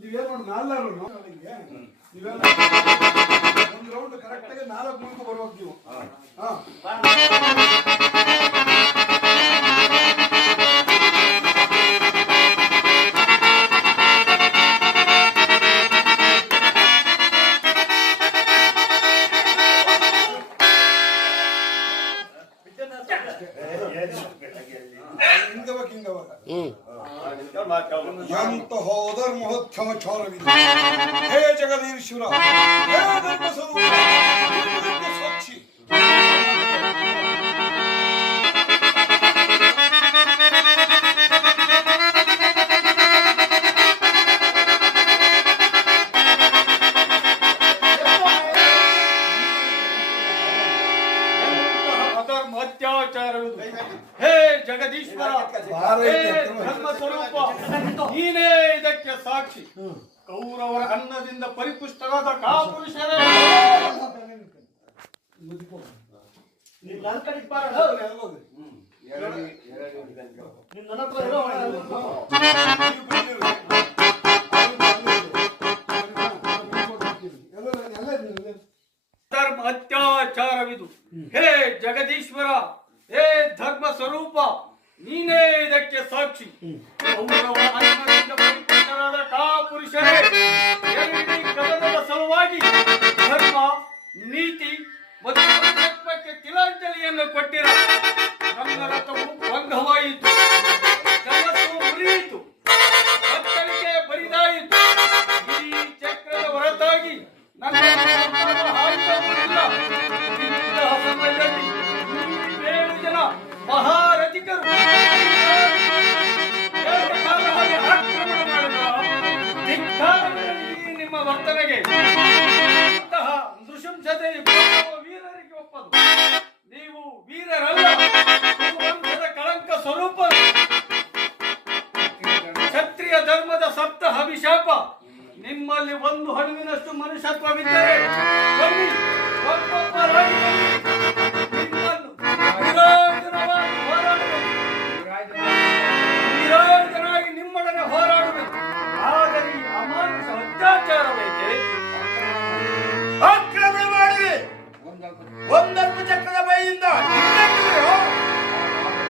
ನೀವೆಲ್ಲ ಒಂದು round correct ಆಗಿ ನಾಲ್ಕು ಮುಂದೆ ಬರ್ಬೇಕು ನೀವು ಹಾ ಎಂತ ಹೋದರ್ ಮಹೋತ್ಸವ ಚಾರವಿದೆ ಹೇ ಜಗದೀಶ್ವರ ಹೇ ಧರ್ಮ ಅತ್ಯಾಚಾರವಿದು ಹೇ ಜಗದೀಶ್ವರ ಹೇ ಧರ್ಮ ಸ್ವರೂಪ ನೀನೇ ಇದಕ್ಕೆ ಸಾಕ್ಷಿ. ಕೌರವರ ಅನ್ನದಿಂದ ಪರಿಪುಷ್ಟರಾದ ಕಾಪುರುಷರೇ. ಧರ್ಮ ಅತ್ಯಾಚಾರವಿದು ಹೇ ಜಗದೀಶ್ವರ, ಹೇ ಧರ್ಮ ಸ್ವರೂಪ, ನೀನೇ ಇದಕ್ಕೆ ಸಾಕ್ಷಿ. ಸಲುವಾಗಿ ಧರ್ಮ, ನೀತಿ ಮತ್ತು ತಿಲಾಂಜಲಿಯನ್ನು ಕೊಟ್ಟಿರ. ನಿಮ್ಮ ವರ್ತನೆಗೆ ಅಂತಹ ನೃಶಂಸತೆ ವೀರರಿಗೆ ಒಪ್ಪದು. ನೀವು ವೀರರಲ್ಲ ಕಳಂಕ ಸ್ವರೂಪ ಕ್ಷತ್ರಿಯ ಧರ್ಮದ ಸಪ್ತ ಅಭಿಶಾಪ ನಿಮ್ಮಲ್ಲಿ ಒಂದು ಹಣುವಿನಷ್ಟು ಮನುಷ್ಯತ್ವವಿದ್ದರೆ